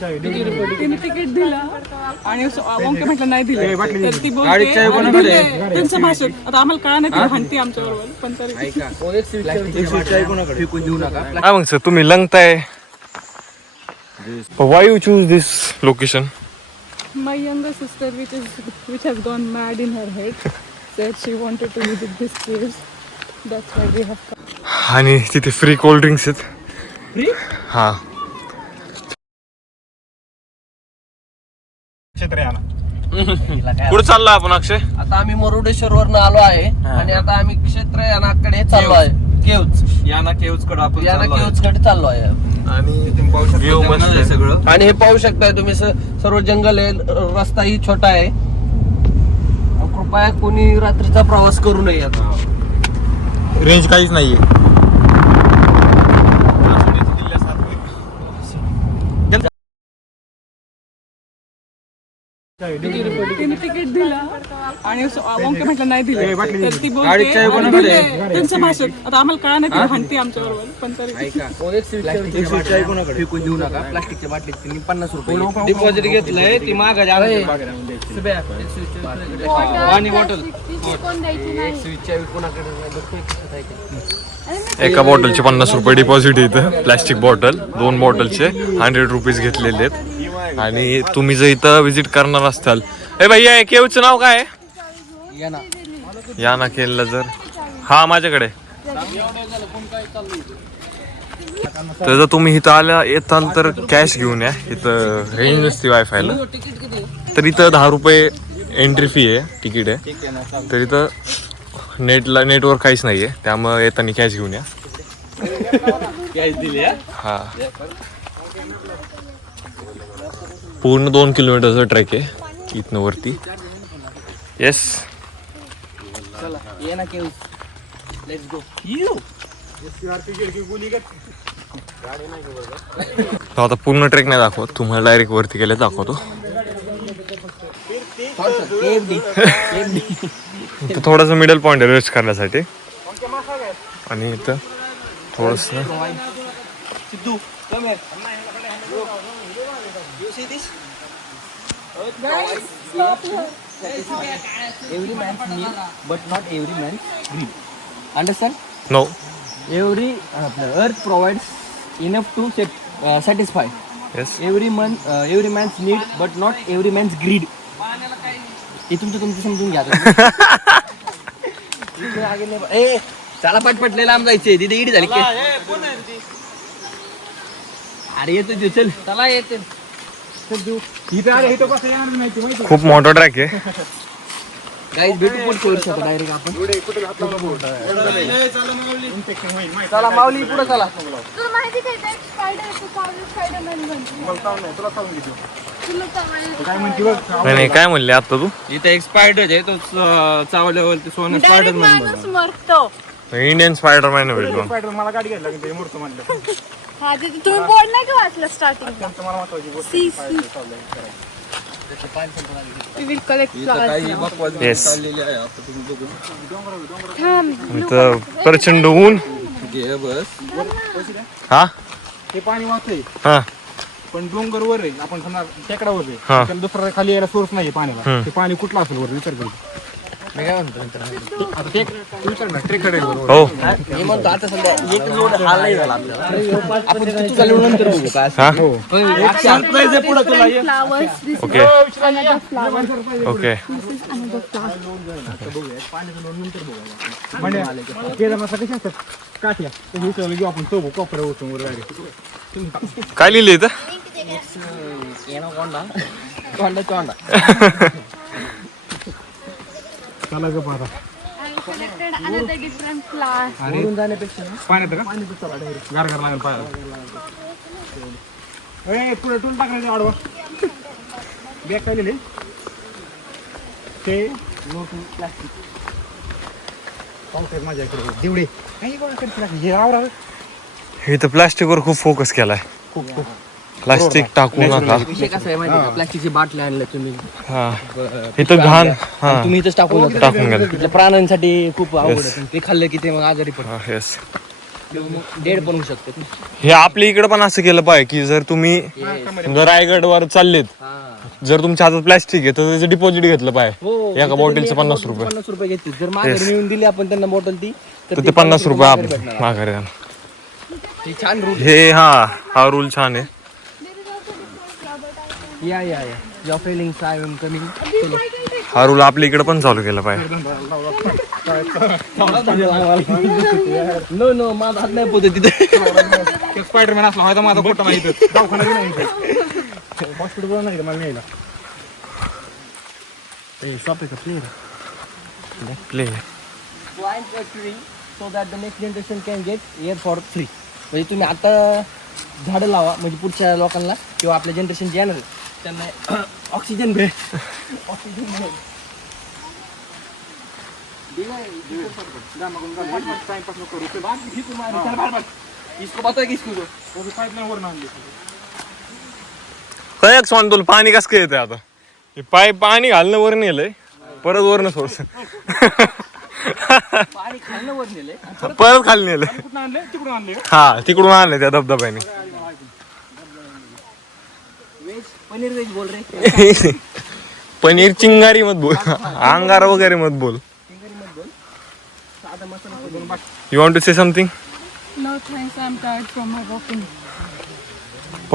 तिने तिकीट दिलं आणि ओंके म्हटलं नाही दिलं तर ती बोलते त्यांचं भाषण आता आम्हाला कळा नाही ती भांडती आमच्या बरोबर पण तरी काय मग सर तुम्ही लंगताय why you choose this location? My younger sister which has gone mad in her head said she wanted to visit this place. That's why we have come. आणि तिथे फ्री कोल्ड ड्रिंक्स आहेत. हा कुठे चाललो आपण अक्षय? आता आम्ही मुरुडेश्वर वरनं आलो आहे आणि आता आम्ही क्षेत्रयानाकडे चाललो आहे. याना केव्ज कडे चाललो आहे आणि व्ह्यू मस्त आहे सगळं. आणि हे पाहू शकताय तुम्ही सर्व जंगल आहे. रस्ता ही छोटा आहे. कृपया कोणी रात्रीचा प्रवास करू नये. आता रेंज काहीच नाहीये. तिने तिकीट दिलं आणि ओंके म्हटलं नाही दिलं तर ती बोलते त्यांचं भाषण आता आम्हाला कळा नाही ती भांडती आमच्या बरोबर पण तरी फेकून देऊ नका. प्लास्टिकच्या बाटलीत त्यांनी 50 रुपये डिपॉझिट घेतलंय. ती मागायची पाणी बॉटल एका बॉटलचे 50 रुपये डिपॉझिट इथं. प्लॅस्टिक बॉटल 2 बॉटलचे 100 रुपीज घेतलेले आहेत. आणि तुम्ही जर इथं विजिट करणार असताल ए भैया केवचं नाव काय? या ना केलं जर हा माझ्याकडे तर जर तुम्ही इथं आल्या येताल तर कॅश घेऊन या. इथं रेंज नसते वायफायला तर इथं 10 रुपये एंट्री फी आहे तिकीट आहे. तर इथं नेटवर्क काहीच नाही आहे त्यामुळे येताना कॅश घेऊन या. हा पूर्ण 2 किलोमीटरचा ट्रेक आहे इथनं वरती. येस आता पूर्ण ट्रेक नाही दाखवत तुम्हाला डायरेक्ट वरती गेले दाखवतो. इथं थोडंसं मिडल पॉईंट आहे रेस्ट करण्यासाठी आणि इथं थोडस Every man's need, but not every man's greed. Understand? No Every earth provides enough to satisfy. Yes Every man's need, but not every man's greed. हे तुमचं समजून घ्या. चला पटपट लांब जायचे. तिथे इडी झाली. अरे येतो चल. चला येते. खूप मोठा ट्रॅक आहे. गाईज भेटू पण करू शकतो डायरेक्ट आपण. चला माऊली पुढे चला. तुला माहिती काय ते स्पायडर आहे तो स्पायडरमॅन बनतो. नाही काय म्हणले आता तू? इथे एक स्पायडर आहे तो चावल्यावरती सोनं स्पायडरमॅन माणूस मरतो. इंडियन स्पायडरमॅन होईल मग. हा ते तुम्ही बोर्ड नाही का वाचलं स्टार्टिंगला? See We will collect flowers now. Yes थांब. इथं प्रचंड ऊन. हा हे पाणी वाहतंय हा पण डोंगर वर आहे. आपण समजा टेकडावर आहे हा. त्याला दुसरा खाली यायला सोर्स नाही पाण्याला. ते पाणी कुठलं असेल वर विचार करू. आता टेक विचार ना ट्रेकडे बरोबर. हो मी म्हणतो आता समजा एक लोड हाल नाही झाला आपल्याला. आपण किती चालू नंतर बघू काय हा सरप्राईज आहे पुढे तुला. Flowers. This is okay another flower. Okay This is another flower. म्हणजे केदारनाथसाठी कसं असतात काठ्या ते विचारलं घेऊ आपण चौक कोपऱ्या उचून वर डायरेक्ट. काय लिहिलं इथं? कोंडा चला ग पाहता I collected another different flower. वरून जाण्यापेक्षा पाण्यात का गार गार लागेल पायाला. पुढे टूल टाकण्याचे आडवा बॅग काय लिहिले ते नो टू प्लास्टिक. पावसाळ्यात माझ्या इकडे दिवडे काही बघा करते हे आवरा. इथं प्लास्टिकवर खूप फोकस केलाय. प्लास्टिक टाकू नका. विषय कसा आहे माहिती का? प्लास्टिकची बाटल्या आणल्या तुम्ही. हा इथं घाण हा तुम्ही इथंच टाकून टाकून गेला. तिथल्या प्राण्यांसाठी खूप अवघड आहे. ते खाल्लं की ते मग आजारी पडतात. येस डेड पण होऊ शकते. हे आपल्या इकडे पण असं केलं पाहिजे की जर तुम्ही समजा रायगडवर चाललेत, जर तुमच्या हातात प्लॅस्टिक आहे तर त्याचं डिपॉझिट घेतलं पाहिजे. एका बॉटलचं 50 रुपये. 50 रुपये घेतील. जर माघारी नेऊन दिली आपण त्यांना बॉटल ती तर ते 50 रुपये माघारी द्या. हे छान रूल. हे हा रूल छान आहे. या your feelings I am coming. चलो. हा रूल आपल्या इकडे पण चालू केला पाहिजे. नो माझा हात नाही पोहोचत तिथे. स्पायडरमॅन असला व्हायचा माझा फोटो नाही इथं. दवाखाना बी नाही इथं. हॉस्पिटल नाही मला न्यायला. Play so that the next generation can get air for free. म्हणजे तुम्ही आता झाडं लावा म्हणजे पुढच्या लोकांना किंवा आपल्या जनरेशन जे येणार त्यांना ऑक्सिजन भेट. काय सांग तुला पाणी कसं काय येतंय आता? हे पाणी घालणं वर नेलंय परत वरनं सोडस. पाणी खाल्लं वर नेले. परत खाली नेलंय. कुठून आणले? तिकडून आणले. हा तिकडून आणलंय त्या धबधब्याने. पनीर वेज बोल रे. पनीर चिंगारी मत बोल, अंगार वगैरे मत बोल. You want to say something? No thanks, I'm tired from my walking.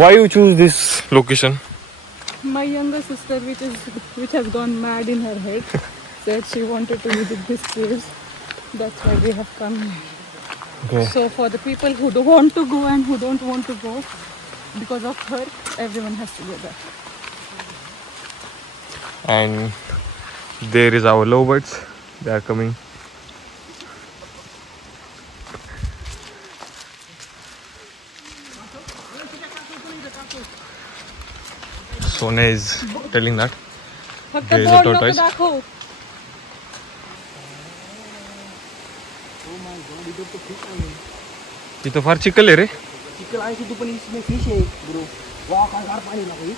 Why you choose this location? My younger sister, which has gone mad in her head, said she wanted to visit this caves. That's why we have come here. Okay. So for the people who don't want to go and who don't want to go, because of her, everyone has to go there. And there is our lovebirds. They are coming. Sonia is telling that फक्त there is a board नको tortoise. दाखव. इथं फार चिखल आहे रे. Chicken आणि तू पण इसमें फिश है ब्रो. वाह काय गार पाणी लागली.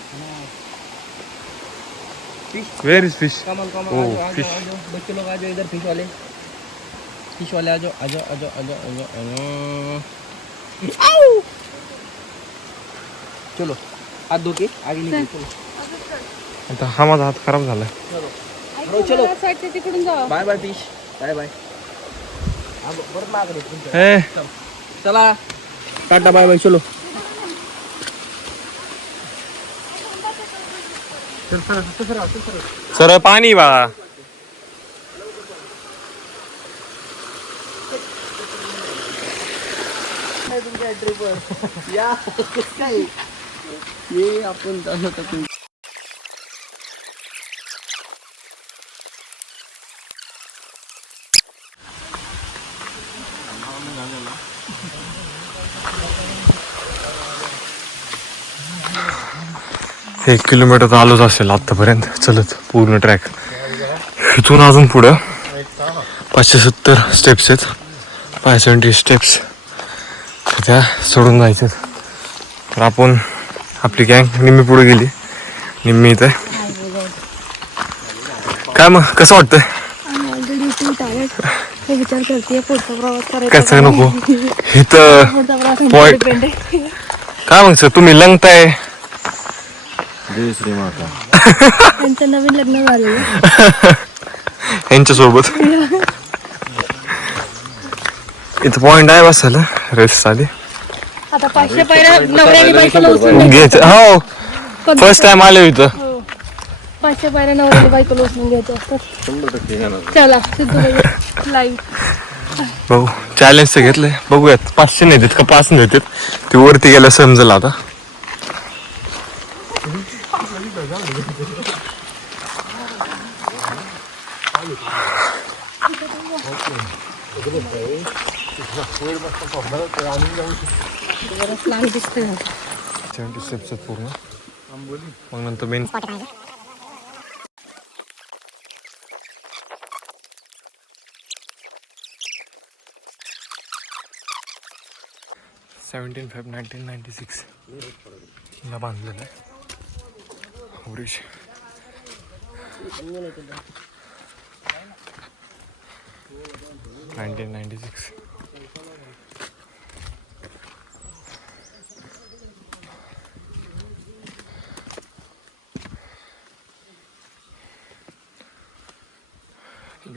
Where is fish? Kamal Oh, a fish. जाओ बच्चे लोग आ जाओ इधर. फिश वाले आ जाओ. चलो हाथ धो के आगे निकलो. चलो आता हा माझा हात खराब झालाय. चलो. त्या साईडच्या तिकडून जा. Bye bye fish. Bye bye. परत मागं तुमच्या. ए चला टाटा बाय बाय. चलो. सरळ पाणी बाळा. तुमच्या ट्रिपवर या काय ये आपण जाऊ शकतो. एक किलोमीटर तर आलोच असेल आतापर्यंत चलत पूर्ण ट्रॅक. इथून अजून पुढं 570 स्टेप्स आहेत. 570 स्टेप्स त्या सोडून जायचं. तर आपण आपली गँग निम्मी पुढे गेली, निम्मी इथे. काय मग कसं वाटतंय? विचार करते पुढचा प्रवास करायचा. कसं नको इथं पॉइंट. काय मग सर तुम्ही लंगताय? त्यांचं नवीन लग्न झालं यांच्यासोबत. इथं पॉइंट आहे बसायला रेस्ट साठी. आता 500 पायऱ्या नवऱ्याने बायकोला उचलून घ्यायचं. हो फर्स्ट टाइम आले इथं. 500 पायऱ्या नवऱ्याने बायकोला उचलून घ्यायच्या असतात. चला सिद्धू लाईव्ह. बघू चॅलेंज तर घेतलंय. बघूयात 500 नाही देत का 5 नाही देत ते वरती गेलं समजलं आता. लांब दिसतंय. 70 स्टेप्स आहेत पूर्ण. मग नंतर मेन 17/5/1996 ला बांधलेलं आहे ब्रिज.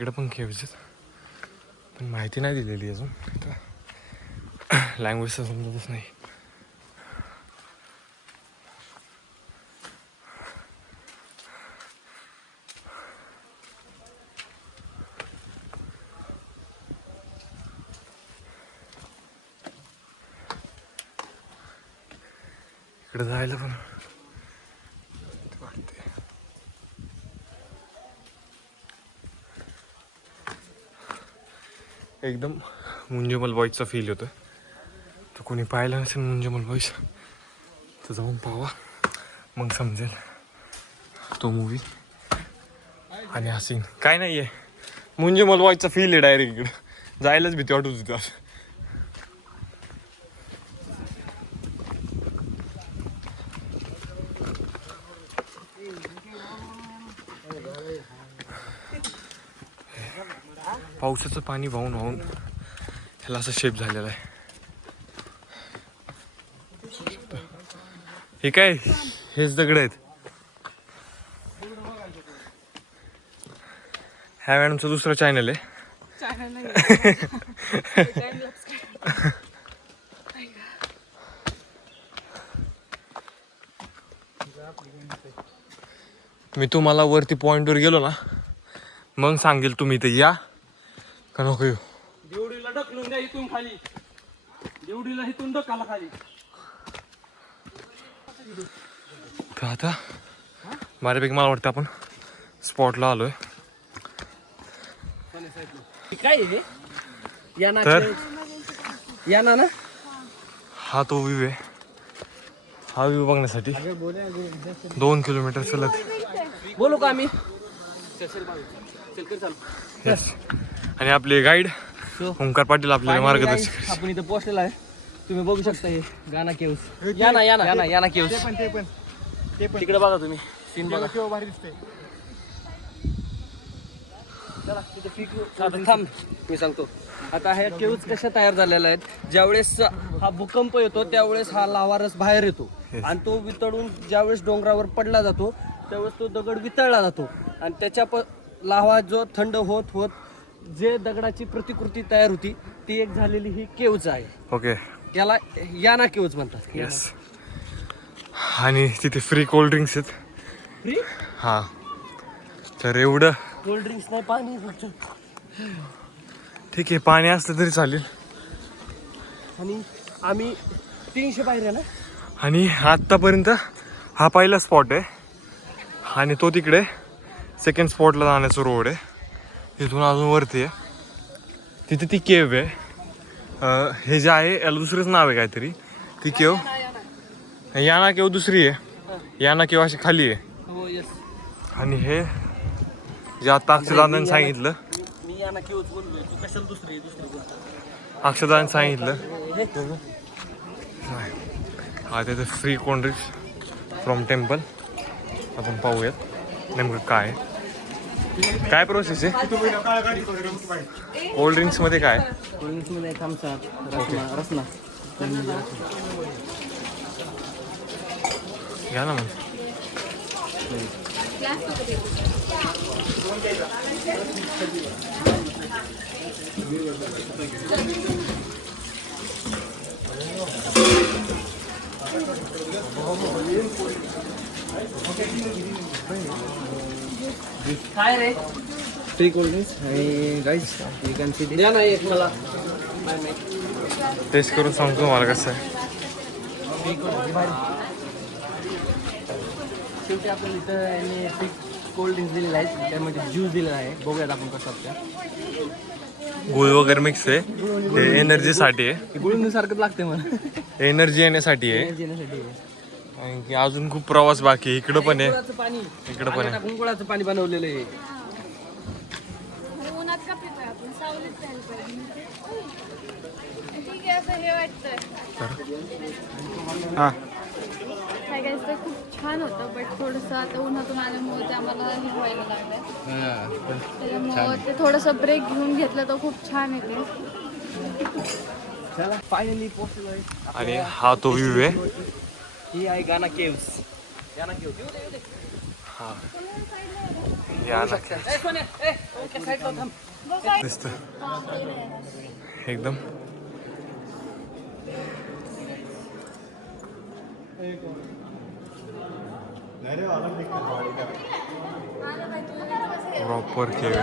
इकडे पण केव्ज आहेत, पण माहिती नाही दिलेली अजून. लँग्वेज तर समजतच नाही. इकडे जायला पण वाटते. एकदम मुंजमल बॉयजचा फील होतो. तर कोणी पाहिलं नसेल मुंजमल बॉयज तर जाऊन पाहा, मग समजेल तो मूवी आणि हा सीन. काय नाही आहे, मुंजमल बॉयजचा फील आहे डायरेक्ट. इकडं जायलाच भीती वाटत होती. पावसाचं पाणी वाहून वाहून ह्याला असं शेप झालेला आहे. हे काय, हेच दगड आहेत. ह्या मॅडमचं दुसरं चॅनल आहे. मी तुम्हाला वरती पॉइंटवर गेलो ना, मग सांगेल तुम्ही इथे या का नको येऊ. देवडीला ढकलून द्या इथून खाली, देवडीला इथून ढकाला खाली. तर आता बऱ्यापैकी मला वाटतं आपण स्पॉटला आलोय. काय आहे याना? तर याना ना, हा तो व्ह्यू आहे. हा व्ह्यू बघण्यासाठी 2 किलोमीटर चलत. बोलू का आम्ही? येस. आणि आपले गाईड ओंकार पाटील आपल्याला मार्गदर्शक. आपण इथे पोहोचलेला आहे, तुम्ही बघू शकता. हे गाना केव्स. याना केव्स. ते पण तिकडे बघा तुम्ही, सीन बघा. केव्हा भारी दिसते. आता थांब, मी सांगतो. आता ह्या केव्स कशा तयार झालेल्या आहेत, ज्यावेळेस हा भूकंप येतो त्यावेळेस हा लावारस बाहेर येतो आणि तो वितळून ज्यावेळेस डोंगरावर पडला जातो त्यावेळेस तो दगड वितळला जातो आणि त्याच्या लावा जो थंड होत होत जे दगडाची प्रतिकृती तयार होती ती एक झालेली ही केव्ज आहे. ओके. याला याना केव्ज म्हणतात. येस. आणि तिथे फ्री कोल्ड ड्रिंक्स आहेत. फ्री? हा. तर एवढं कोल्ड ड्रिंक्स नाही, पाणी फक्त. ठीक आहे, पाणी असलं तरी चालेल. आणि आम्ही 300 पायऱ्या ना. आणि आत्तापर्यंत हा पहिला स्पॉट आहे आणि तो तिकडे सेकंड स्पॉटला जाण्याचा रोड आहे. तिथून अजून वरती आहे, तिथे ती केव आहे. हे जे आहे याला दुसरंच नाव आहे काहीतरी. ती केव याना केव दुसरी आहे. याना केव अशी खाली आहे. हो, येस. आणि हे जे आता अक्षरदादांनी सांगितलं, मी याना केव्ज बोललोय, तू कशाला दुसरी बोलतो? अक्षरदादांनी सांगितलं हा तिथे free cold drinks from temple. आपण पाहूयात नेमकं काय काय प्रोसेस आहे. कोल्ड ड्रिंक्स मध्ये काय? कोल्ड ड्रिंक्स मध्ये थम्सअप, रसना. घ्या ना मग. काय रे? फ्री कोल्ड ड्रिंक्स आणि गाईस यू कॅन सी द्या ना एक मला. टेस्ट करून सांगतो मला कसं आहे. शेवटी आपण इथं यांनी फ्री कोल्ड ड्रिंक्स दिलेलं आहे, त्यामध्ये ज्यूस दिलेला आहे. बघूयात आपण कसं असतं. गुळ वगैरे मिक्स आहे. हे एनर्जीसाठी आहे. गुळणीसारखंच लागते मला. एनर्जी येण्यासाठी आहे. येण्यासाठी आणि की अजून खूप प्रवास बाकी आहे. इकडं पण आहे, गुळाचं पाणी, इकडं पण आहे. गुळाचं पाणी बनवलेलं आहे. उन्हात का पितोय आपण, सावलीत प्यायला पाहिजे. ठीक आहे, असं हे वाटतंय. हां काय काय तर खूप छान होतं, बट थोडंसं आता उन्हातून आल्यामुळे ते आम्हाला हे व्हायला लागलंय. त्याच्यामुळं ते थोडंसं ब्रेक घेऊन घेतलं तर खूप छान येते. चला फायनली पोहोचलो आहे. आणि हा तो व्ह्यू आहे. ही आहे गाना केव्स. या ना घेऊ येऊ दे, येऊ दे. या ना ए, सोन्या, ए, ओके, साईडला थांब. दिसत एकदम प्रॉपर केव